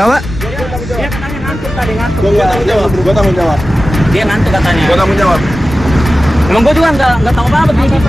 Kenapa? Dia katanya ngantuk tadi, ngantuk. Gua tanggung jawab. Dia ngantuk katanya. Gua tanggung jawab. Emang gua juga nggak tahu apa-apa di situ.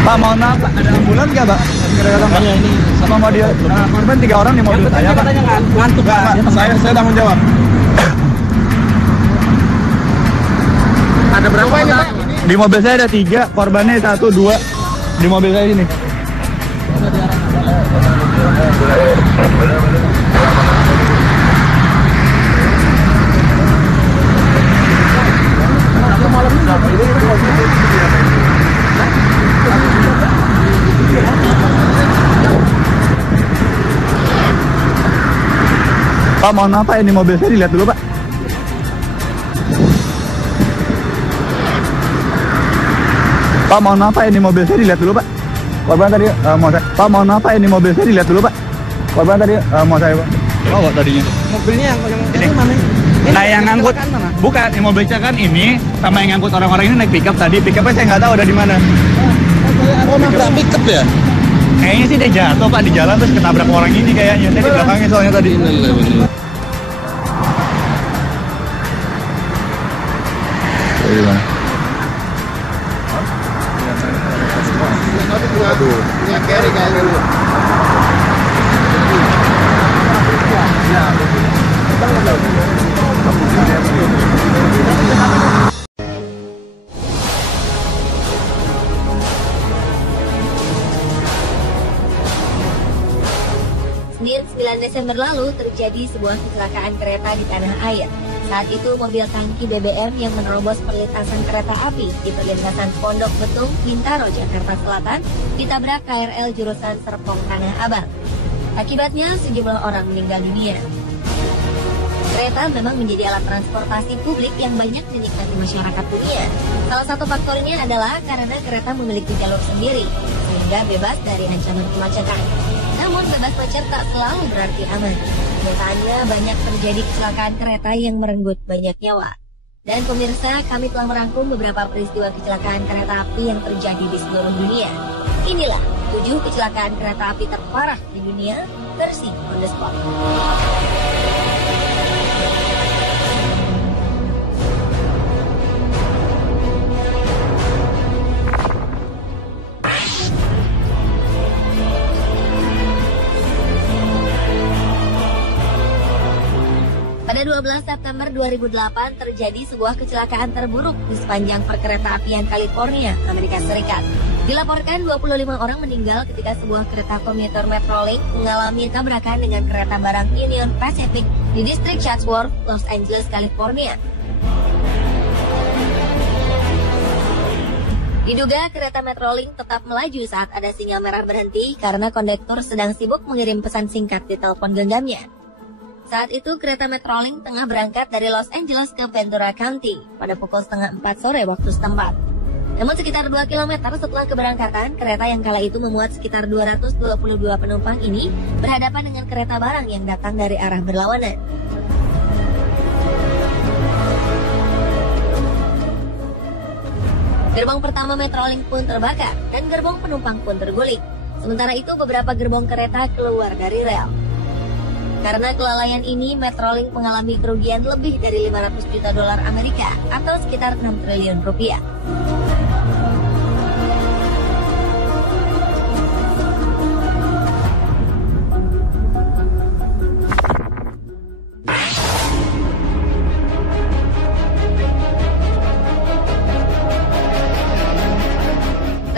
Pak, mohon maaf, Pak. Ada ambulans nggak, Pak? Kira-kira Pak. Ini Sama mau dia korban 3 orang di mobil Yang saya, Pak. katanya ngantuk, Pak. saya tanggung jawab. Ada berapa ini, Pak? Di mobil saya ada 3, korbannya 1, 2 di mobil saya ini. Pak, mohon maaf, Pak, ini mobil saya dilihat dulu, Pak. Pak, mohon maaf, Pak, ini mobil saya dilihat dulu, Pak. Korban tadi mau saya. Pak, mohon maaf, Pak, ini mobil saya dilihat dulu, Pak. Korban tadi mau saya, Pak. Bawa tadinya. Mobilnya yang Ini. mana? Nah, yang ngangkut bukan, yang mobil kan ini sama yang ngangkut orang-orang ini naik pickup tadi. Pickupnya saya nggak tahu ada di mana. Oh, nabrak pickup ya? Kayaknya sih dia jatuh, Pak, di jalan terus ketabrak orang ini kayaknya. Saya di belakangnya soalnya tadi. Gimana? Aduh, punya carry kayaknya lu. Senin 9 Desember lalu terjadi sebuah kecelakaan kereta di tanah air. Saat itu mobil tangki BBM yang menerobos perlintasan kereta api di perlintasan Pondok Betung, Bintaro, Jakarta Selatan ditabrak KRL jurusan Serpong Tanah Abang. Akibatnya sejumlah orang meninggal dunia. Kereta memang menjadi alat transportasi publik yang banyak dinikmati masyarakat dunia. Salah satu faktornya adalah karena kereta memiliki jalur sendiri, sehingga bebas dari ancaman kemacetan. Namun bebas macet tak selalu berarti aman. Kenyataannya banyak terjadi kecelakaan kereta yang merenggut banyak nyawa. Dan pemirsa, kami telah merangkum beberapa peristiwa kecelakaan kereta api yang terjadi di seluruh dunia. Inilah 7 kecelakaan kereta api terparah di dunia versi on the spot. Pada 12 September 2008 terjadi sebuah kecelakaan terburuk di sepanjang perkeretaapian California, Amerika Serikat. Dilaporkan 25 orang meninggal ketika sebuah kereta komuter Metrolink mengalami tabrakan dengan kereta barang Union Pacific di distrik Chatsworth, Los Angeles, California. Diduga kereta Metrolink tetap melaju saat ada sinyal merah berhenti karena kondektur sedang sibuk mengirim pesan singkat di telepon genggamnya. Saat itu kereta Metrolink tengah berangkat dari Los Angeles ke Ventura County pada pukul 3:30 sore waktu setempat. Namun sekitar 2 km setelah keberangkatan, kereta yang kala itu memuat sekitar 222 penumpang ini berhadapan dengan kereta barang yang datang dari arah berlawanan. Gerbong pertama Metrolink pun terbakar dan gerbong penumpang pun terguling. Sementara itu beberapa gerbong kereta keluar dari rel. Karena kelalaian ini, Metrolink mengalami kerugian lebih dari 500 juta dolar Amerika atau sekitar 6 triliun rupiah.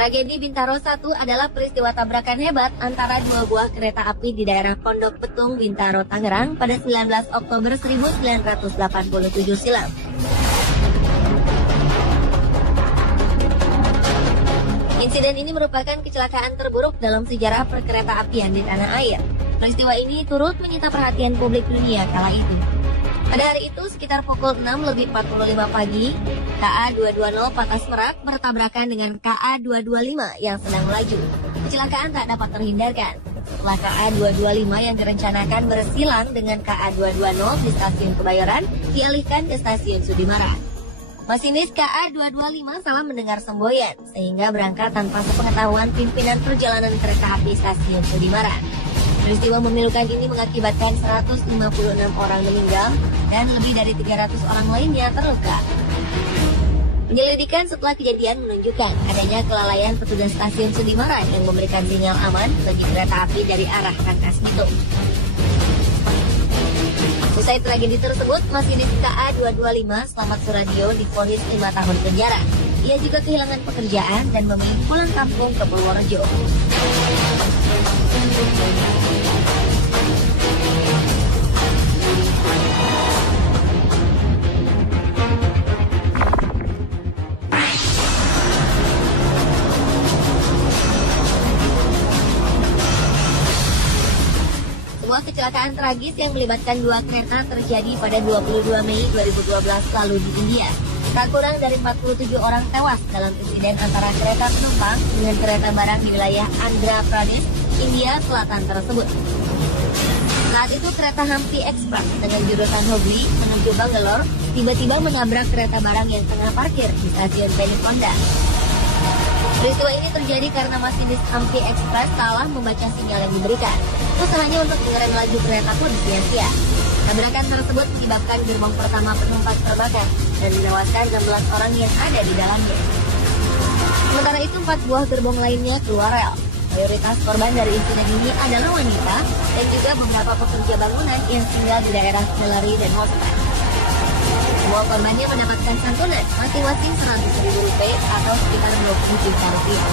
Tragedi Bintaro 1 adalah peristiwa tabrakan hebat antara 2 buah kereta api di daerah Pondok Betung, Bintaro, Tangerang pada 19 Oktober 1987 silam. Insiden ini merupakan kecelakaan terburuk dalam sejarah perkereta-apian di tanah air. Peristiwa ini turut menyita perhatian publik dunia kala itu. Pada hari itu, sekitar pukul 6:45 pagi, KA220 Patas Merak bertabrakan dengan KA225 yang sedang melaju. Kecelakaan tak dapat terhindarkan. Setelah KA225 yang direncanakan bersilang dengan KA220 di stasiun Kebayoran, dialihkan ke stasiun Sudimaran. Masinis KA225 salah mendengar semboyan, sehingga berangkat tanpa sepengetahuan pimpinan perjalanan kereta api stasiun Sudimaran. Peristiwa memilukan ini mengakibatkan 156 orang meninggal dan lebih dari 300 orang lainnya terluka. Penyelidikan setelah kejadian menunjukkan adanya kelalaian petugas stasiun Sudimaran yang memberikan sinyal aman bagi kereta api dari arah Rangkas Bitung. Usai tragedi tersebut, masinis KA 225 Slamet Suradio divonis 5 tahun penjara. Ia juga kehilangan pekerjaan dan memilih pulang kampung ke Purworejo. Sebuah kecelakaan tragis yang melibatkan dua kereta terjadi pada 22 Mei 2012 lalu di India. Tak kurang dari 47 orang tewas dalam insiden antara kereta penumpang dengan kereta barang di wilayah Andhra Pradesh, India Selatan tersebut. Saat itu kereta Hampi Express dengan jurusan Hubli menuju Bangalore tiba-tiba menabrak kereta barang yang tengah parkir di stasiun Penikonda. Peristiwa ini terjadi karena masinis Hampi Express salah membaca sinyal yang diberikan. Usahanya untuk mengerem laju kereta pun sia-sia. Tabrakan tersebut menyebabkan gerbong pertama penumpang terbakar dan menewaskan 16 orang yang ada di dalamnya. Sementara itu 4 buah gerbong lainnya keluar rel. Mayoritas korban dari insiden ini adalah wanita dan juga beberapa pekerja bangunan yang tinggal di daerah Nellary dan Houston. Semua korbannya mendapatkan santunan masing-masing Rp100.000 atau sekitar 20 juta rupiah.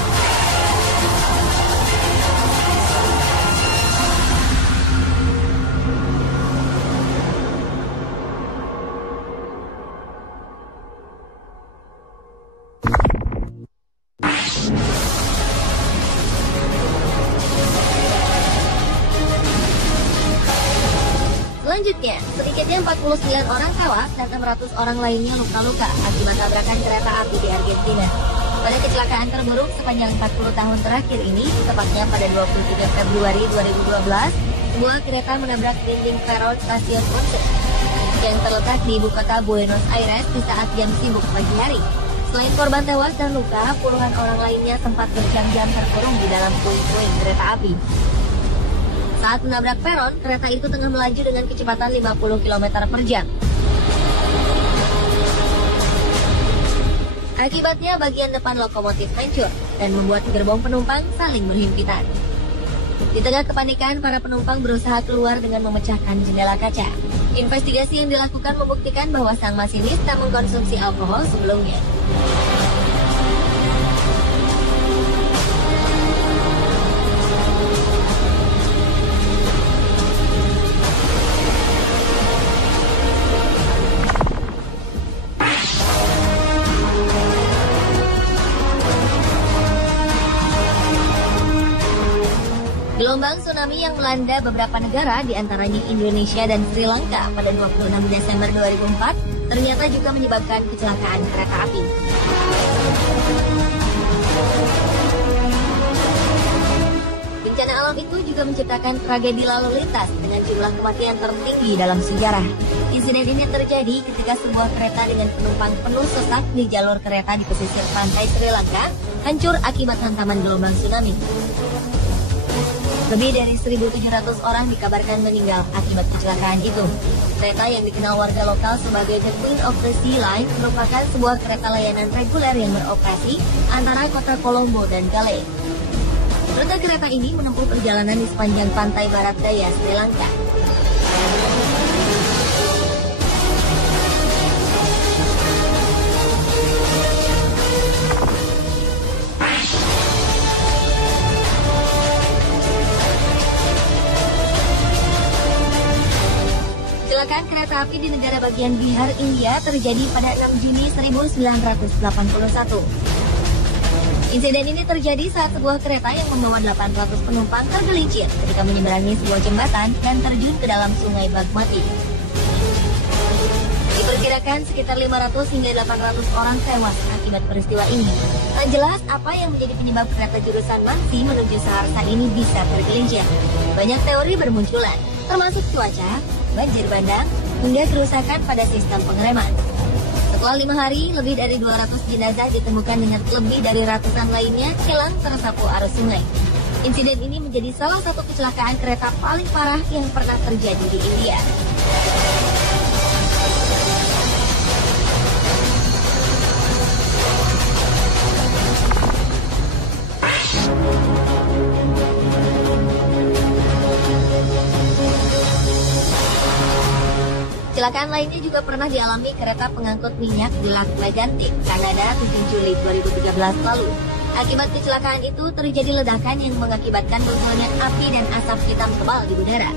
Selanjutnya, sedikitnya 49 orang tewas dan 600 orang lainnya luka-luka akibat tabrakan kereta api di Argentina. Pada kecelakaan terburuk sepanjang 40 tahun terakhir ini, tepatnya pada 23 Februari 2012, sebuah kereta menabrak dinding peron stasiun Ponce yang terletak di ibu kota Buenos Aires di saat jam sibuk pagi hari. Selain korban tewas dan luka, puluhan orang lainnya sempat berjam-jam terkurung di dalam puing-puing kereta api. Saat menabrak peron, kereta itu tengah melaju dengan kecepatan 50 km per jam. Akibatnya bagian depan lokomotif hancur dan membuat gerbong penumpang saling berhimpitan. Di tengah kepanikan, para penumpang berusaha keluar dengan memecahkan jendela kaca. Investigasi yang dilakukan membuktikan bahwa sang masinis tak mengkonsumsi alkohol sebelumnya. Gelombang tsunami yang melanda beberapa negara, diantaranya Indonesia dan Sri Lanka pada 26 Desember 2004, ternyata juga menyebabkan kecelakaan kereta api. Bencana alam itu juga menciptakan tragedi lalu lintas dengan jumlah kematian tertinggi dalam sejarah. Insiden ini terjadi ketika sebuah kereta dengan penumpang penuh sesak di jalur kereta di pesisir pantai Sri Lanka hancur akibat hantaman gelombang tsunami. Lebih dari 1.700 orang dikabarkan meninggal akibat kecelakaan itu. Kereta yang dikenal warga lokal sebagai The Queen of the Sea Line merupakan sebuah kereta layanan reguler yang beroperasi antara kota Colombo dan Galle. Rute kereta ini menempuh perjalanan di sepanjang pantai barat daya Sri Lanka. Kecelakaan kereta api di negara bagian Bihar, India terjadi pada 6 Juni 1981. Insiden ini terjadi saat sebuah kereta yang membawa 800 penumpang tergelincir ketika menyeberangi sebuah jembatan dan terjun ke dalam sungai Bagmati. Diperkirakan sekitar 500 hingga 800 orang tewas akibat peristiwa ini. Tak jelas apa yang menjadi penyebab kereta jurusan Mansi menuju Saharsa ini bisa tergelincir. Banyak teori bermunculan, termasuk cuaca, banjir bandang, hingga kerusakan pada sistem pengereman. Setelah 5 hari, lebih dari 200 jenazah ditemukan dengan lebih dari ratusan lainnya hilang tersapu arus sungai. Insiden ini menjadi salah satu kecelakaan kereta paling parah yang pernah terjadi di India. Kecelakaan lainnya juga pernah dialami kereta pengangkut minyak di Lac Mégantic, Kanada 7 Juli 2013 lalu. Akibat kecelakaan itu terjadi ledakan yang mengakibatkan munculnya api dan asap hitam tebal di udara.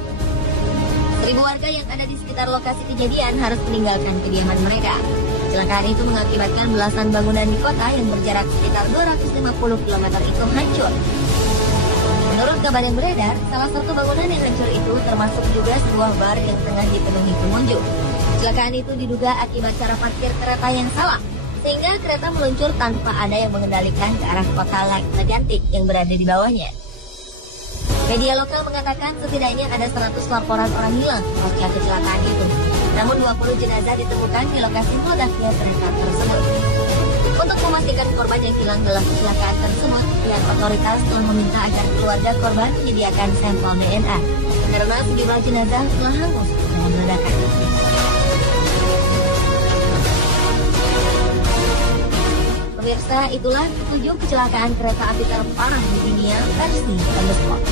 1.000 warga yang ada di sekitar lokasi kejadian harus meninggalkan kediaman mereka. Kecelakaan itu mengakibatkan belasan bangunan di kota yang berjarak sekitar 250 km itu hancur. Menurut kabar yang beredar, salah satu bangunan yang hancur itu termasuk juga sebuah bar yang tengah dipenuhi pengunjung. Kecelakaan itu diduga akibat cara parkir kereta yang salah, sehingga kereta meluncur tanpa ada yang mengendalikan ke arah kota Lac Mégantic yang berada di bawahnya. Media lokal mengatakan setidaknya ada 100 laporan orang hilang pasca kecelakaan itu. Namun 20 jenazah ditemukan di lokasi meledaknya kereta tersebut. Untuk memastikan korban yang hilang dalam kecelakaan tersebut, pihak otoritas telah meminta agar keluarga korban menyediakan sampel DNA karena sejumlah jenazah telah hangus dalam ledakan. Pemirsa, itulah 7 kecelakaan kereta api terparah di dunia versi Thunderspot.